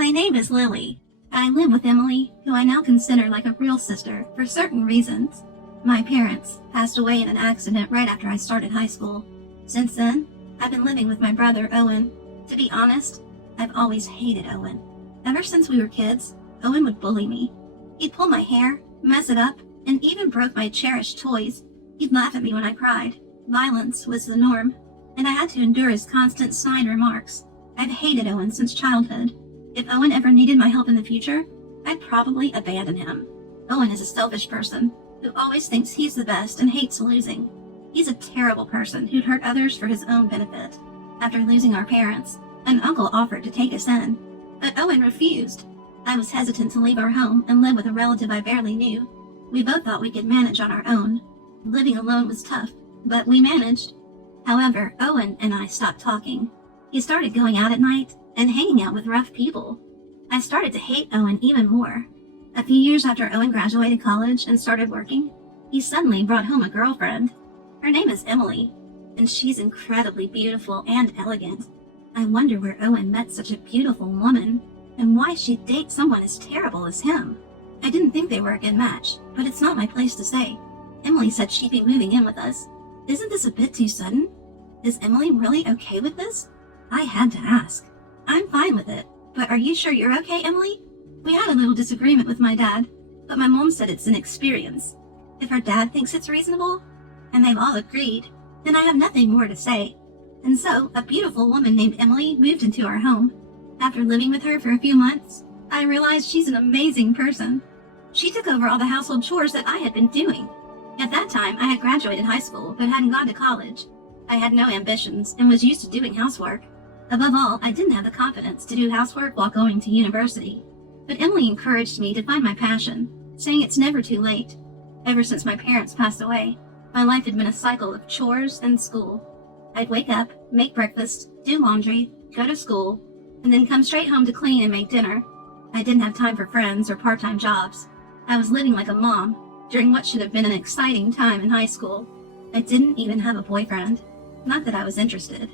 My name is Lily. I live with Emily, who I now consider like a real sister for certain reasons. My parents passed away in an accident right after I started high school. Since then, I've been living with my brother, Owen. To be honest, I've always hated Owen. Ever since we were kids, Owen would bully me. He'd pull my hair, mess it up, and even broke my cherished toys. He'd laugh at me when I cried. Violence was the norm, and I had to endure his constant snide remarks. I've hated Owen since childhood. If Owen ever needed my help in the future, I'd probably abandon him. Owen is a selfish person who always thinks he's the best and hates losing. He's a terrible person who'd hurt others for his own benefit. After losing our parents, an uncle offered to take us in, but Owen refused. I was hesitant to leave our home and live with a relative I barely knew. We both thought we could manage on our own. Living alone was tough, but we managed. However, Owen and I stopped talking. He started going out at night and hanging out with rough people. I started to hate Owen even more. A few years after Owen graduated college and started working, he suddenly brought home a girlfriend. Her name is Emily, and she's incredibly beautiful and elegant. I wonder where Owen met such a beautiful woman, and why she'd date someone as terrible as him. I didn't think they were a good match, but it's not my place to say. Emily said she'd be moving in with us. Isn't this a bit too sudden? Is Emily really okay with this? I had to ask. I'm fine with it, but are you sure you're okay, Emily? We had a little disagreement with my dad, but my mom said it's an experience. If her dad thinks it's reasonable, and they've all agreed, then I have nothing more to say. And so, a beautiful woman named Emily moved into our home. After living with her for a few months, I realized she's an amazing person. She took over all the household chores that I had been doing. At that time, I had graduated high school, but hadn't gone to college. I had no ambitions and was used to doing housework. Above all, I didn't have the confidence to do housework while going to university. But Emily encouraged me to find my passion, saying it's never too late. Ever since my parents passed away, my life had been a cycle of chores and school. I'd wake up, make breakfast, do laundry, go to school, and then come straight home to clean and make dinner. I didn't have time for friends or part-time jobs. I was living like a mom during what should have been an exciting time in high school. I didn't even have a boyfriend. Not that I was interested.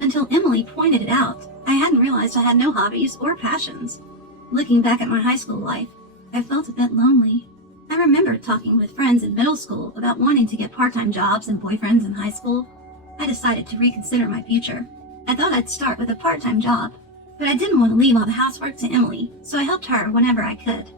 Until Emily pointed it out, I hadn't realized I had no hobbies or passions. Looking back at my high school life, I felt a bit lonely. I remember talking with friends in middle school about wanting to get part-time jobs and boyfriends in high school. I decided to reconsider my future. I thought I'd start with a part-time job, but I didn't want to leave all the housework to Emily, so I helped her whenever I could.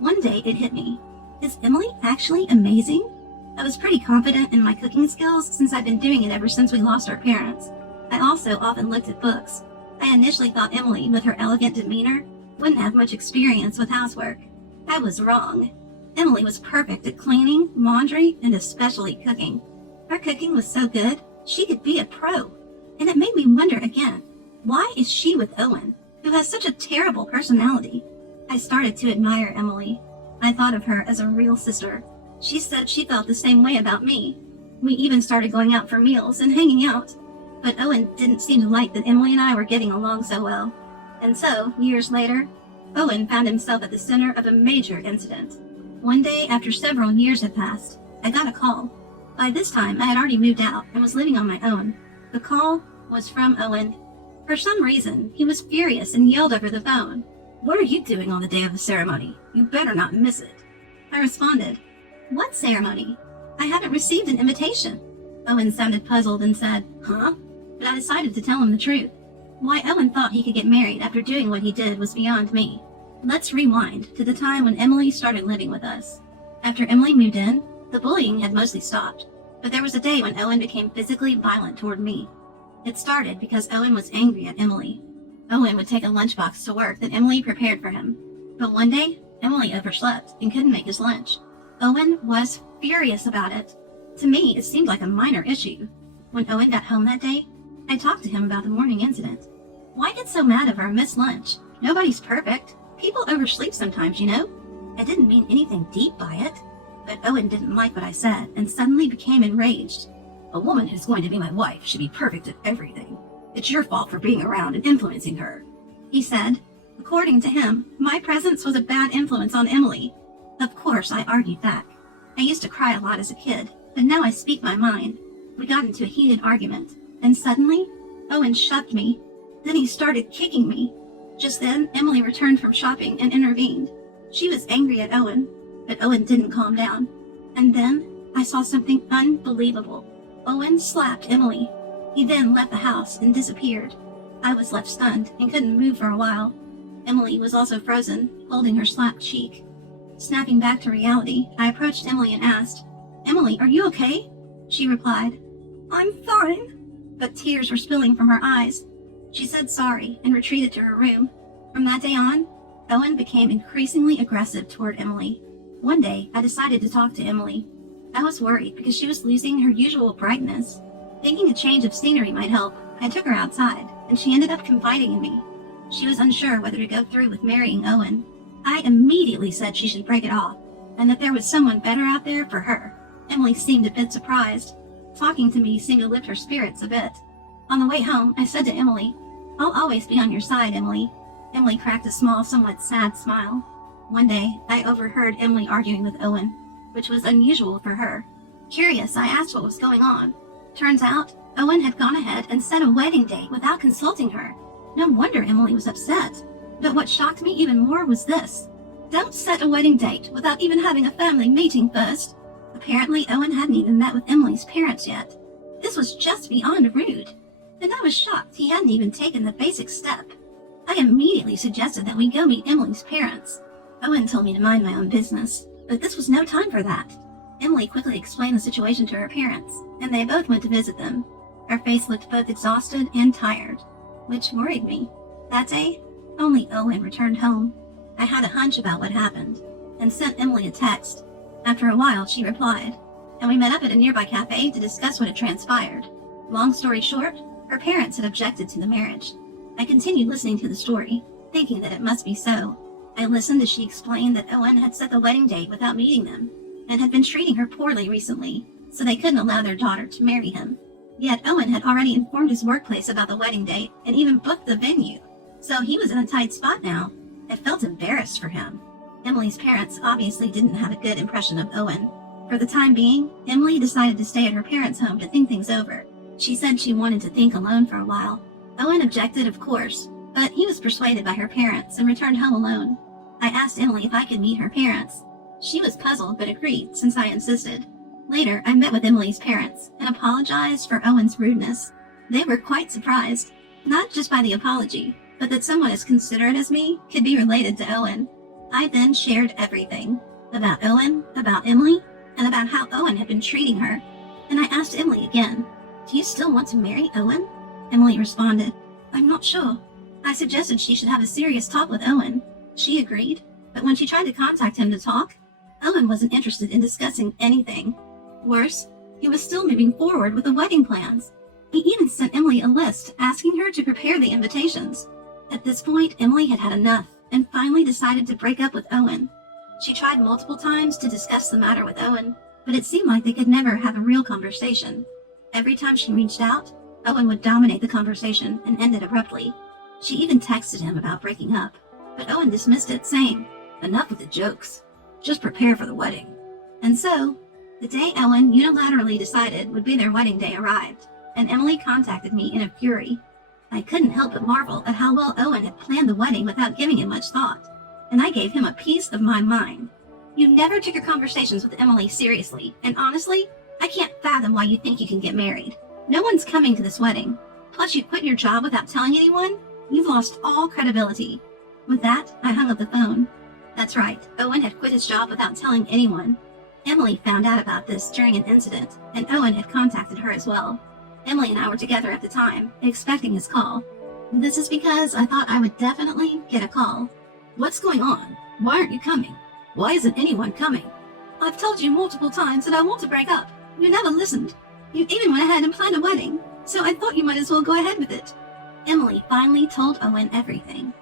One day it hit me. Is Emily actually amazing? I was pretty confident in my cooking skills since I'd been doing it ever since we lost our parents. I also often looked at books. I initially thought Emily, with her elegant demeanor, wouldn't have much experience with housework. I was wrong. Emily was perfect at cleaning, laundry, and especially cooking. Her cooking was so good, she could be a pro. And it made me wonder again, why is she with Owen, who has such a terrible personality? I started to admire Emily. I thought of her as a real sister. She said she felt the same way about me. We even started going out for meals and hanging out. But Owen didn't seem to like that Emily and I were getting along so well. And so, years later, Owen found himself at the center of a major incident. One day, after several years had passed, I got a call. By this time, I had already moved out and was living on my own. The call was from Owen. For some reason, he was furious and yelled over the phone, "What are you doing on the day of the ceremony? You better not miss it." I responded, "What ceremony? I haven't received an invitation." Owen sounded puzzled and said, "Huh?" But I decided to tell him the truth. Why Owen thought he could get married after doing what he did was beyond me. Let's rewind to the time when Emily started living with us. After Emily moved in, the bullying had mostly stopped, but there was a day when Owen became physically violent toward me. It started because Owen was angry at Emily. Owen would take a lunchbox to work that Emily prepared for him. But one day, Emily overslept and couldn't make his lunch. Owen was furious about it. To me, it seemed like a minor issue. When Owen got home that day, I talked to him about the morning incident. Why get so mad over a missed lunch? Nobody's perfect. People oversleep sometimes, you know. I didn't mean anything deep by it. But Owen didn't like what I said and suddenly became enraged. "A woman who's going to be my wife should be perfect at everything. It's your fault for being around and influencing her," he said. According to him, my presence was a bad influence on Emily. Of course, I argued back. I used to cry a lot as a kid, but now I speak my mind. We got into a heated argument, and suddenly, Owen shoved me. Then he started kicking me. Just then, Emily returned from shopping and intervened. She was angry at Owen, but Owen didn't calm down. And then I saw something unbelievable. Owen slapped Emily. He then left the house and disappeared. I was left stunned and couldn't move for a while. Emily was also frozen, holding her slapped cheek. Snapping back to reality, I approached Emily and asked, "Emily, are you okay?" She replied, "I'm fine," but tears were spilling from her eyes. She said sorry and retreated to her room. From that day on, Owen became increasingly aggressive toward Emily. One day, I decided to talk to Emily. I was worried because she was losing her usual brightness. Thinking a change of scenery might help, I took her outside, and she ended up confiding in me. She was unsure whether to go through with marrying Owen. I immediately said she should break it off, and that there was someone better out there for her. Emily seemed a bit surprised. Talking to me seemed to lift her spirits a bit. On the way home, I said to Emily, "I'll always be on your side, Emily." Emily cracked a small, somewhat sad smile. One day, I overheard Emily arguing with Owen, which was unusual for her. Curious, I asked what was going on. Turns out, Owen had gone ahead and set a wedding date without consulting her. No wonder Emily was upset. But what shocked me even more was this. Don't set a wedding date without even having a family meeting first. Apparently, Owen hadn't even met with Emily's parents yet. This was just beyond rude. And I was shocked he hadn't even taken the basic step. I immediately suggested that we go meet Emily's parents. Owen told me to mind my own business, but this was no time for that. Emily quickly explained the situation to her parents, and they both went to visit them. Her face looked both exhausted and tired, which worried me. That day, only Owen returned home. I had a hunch about what happened, and sent Emily a text. After a while, she replied, and we met up at a nearby cafe to discuss what had transpired. Long story short, her parents had objected to the marriage. I continued listening to the story, thinking that it must be so. I listened as she explained that Owen had set the wedding date without meeting them, and had been treating her poorly recently, so they couldn't allow their daughter to marry him. Yet Owen had already informed his workplace about the wedding date and even booked the venue, so he was in a tight spot now. I felt embarrassed for him. Emily's parents obviously didn't have a good impression of Owen. For the time being, Emily decided to stay at her parents' home to think things over. She said she wanted to think alone for a while. Owen objected, of course, but he was persuaded by her parents and returned home alone. I asked Emily if I could meet her parents. She was puzzled but agreed since I insisted. Later, I met with Emily's parents and apologized for Owen's rudeness. They were quite surprised, not just by the apology, but that someone as considerate as me could be related to Owen. I then shared everything about Owen, about Emily, and about how Owen had been treating her. And I asked Emily again, "Do you still want to marry Owen?" Emily responded, "I'm not sure." I suggested she should have a serious talk with Owen. She agreed, but when she tried to contact him to talk, Owen wasn't interested in discussing anything. Worse, he was still moving forward with the wedding plans. He even sent Emily a list asking her to prepare the invitations. At this point, Emily had had enough and finally decided to break up with Owen. She tried multiple times to discuss the matter with Owen, but it seemed like they could never have a real conversation. Every time she reached out, Owen would dominate the conversation and end it abruptly. She even texted him about breaking up, but Owen dismissed it, saying, "Enough with the jokes. Just prepare for the wedding." And so, the day Owen unilaterally decided would be their wedding day arrived, and Emily contacted me in a fury. I couldn't help but marvel at how well Owen had planned the wedding without giving it much thought, and I gave him a piece of my mind. "You never took your conversations with Emily seriously, and honestly, I can't fathom why you think you can get married. No one's coming to this wedding. Plus, you quit your job without telling anyone? You've lost all credibility." With that, I hung up the phone. That's right, Owen had quit his job without telling anyone. Emily found out about this during an incident, and Owen had contacted her as well. Emily and I were together at the time, expecting his call. This is because I thought I would definitely get a call. "What's going on? Why aren't you coming? Why isn't anyone coming? I've told you multiple times that I want to break up. You never listened. You even went ahead and planned a wedding, so I thought you might as well go ahead with it." Emily finally told Owen everything.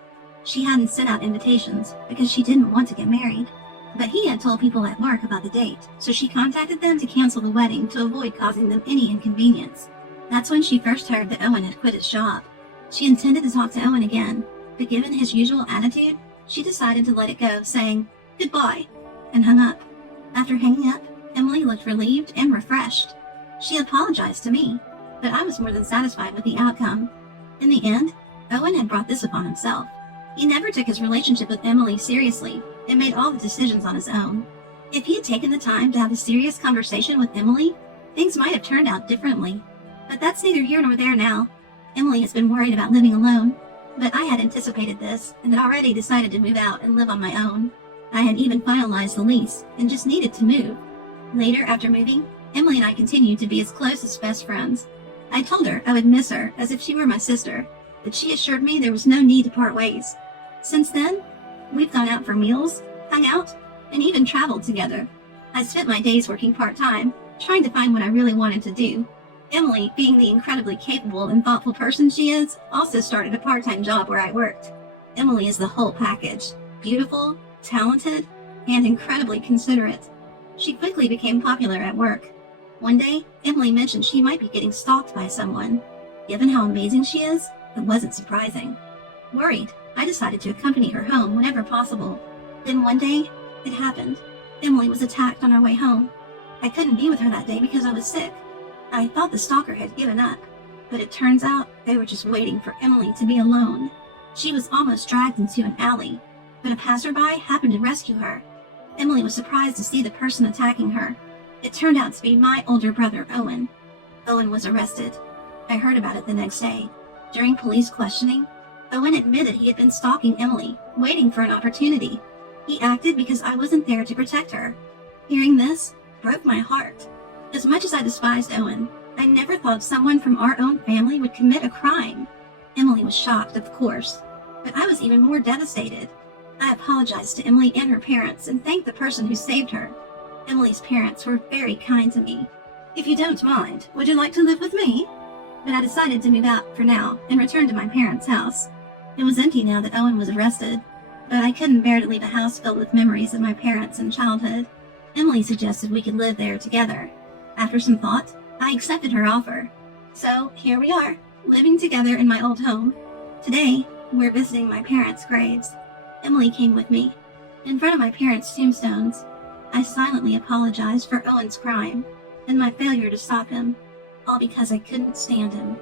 She hadn't sent out invitations because she didn't want to get married, but he had told people at work about the date, so she contacted them to cancel the wedding to avoid causing them any inconvenience. That's when she first heard that Owen had quit his job. She intended to talk to Owen again, but given his usual attitude, she decided to let it go, saying, "Goodbye," and hung up. After hanging up, Emily looked relieved and refreshed. She apologized to me, but I was more than satisfied with the outcome. In the end, Owen had brought this upon himself. He never took his relationship with Emily seriously and made all the decisions on his own. If he had taken the time to have a serious conversation with Emily, things might have turned out differently. But that's neither here nor there now. Emily has been worried about living alone, but I had anticipated this and had already decided to move out and live on my own. I had even finalized the lease and just needed to move. Later, after moving, Emily and I continued to be as close as best friends. I told her I would miss her as if she were my sister, but she assured me there was no need to part ways. Since then, we've gone out for meals, hung out, and even traveled together. I spent my days working part-time, trying to find what I really wanted to do. Emily, being the incredibly capable and thoughtful person she is, also started a part-time job where I worked. Emily is the whole package: beautiful, talented, and incredibly considerate. She quickly became popular at work. One day, Emily mentioned she might be getting stalked by someone. Given how amazing she is, it wasn't surprising. Worried, I decided to accompany her home whenever possible. Then one day, it happened. Emily was attacked on her way home. I couldn't be with her that day because I was sick. I thought the stalker had given up, but it turns out they were just waiting for Emily to be alone. She was almost dragged into an alley, but a passerby happened to rescue her. Emily was surprised to see the person attacking her. It turned out to be my older brother, Owen. Owen was arrested. I heard about it the next day. During police questioning, Owen admitted he had been stalking Emily, waiting for an opportunity. He acted because I wasn't there to protect her. Hearing this broke my heart. As much as I despised Owen, I never thought someone from our own family would commit a crime. Emily was shocked, of course, but I was even more devastated. I apologized to Emily and her parents and thanked the person who saved her. Emily's parents were very kind to me. "If you don't mind, would you like to live with me?" But I decided to move out for now and return to my parents' house. It was empty now that Owen was arrested, but I couldn't bear to leave a house filled with memories of my parents and childhood. Emily suggested we could live there together. After some thought, I accepted her offer. So here we are, living together in my old home. Today, we're visiting my parents' graves. Emily came with me. In front of my parents' tombstones, I silently apologized for Owen's crime and my failure to stop him, all because I couldn't stand him.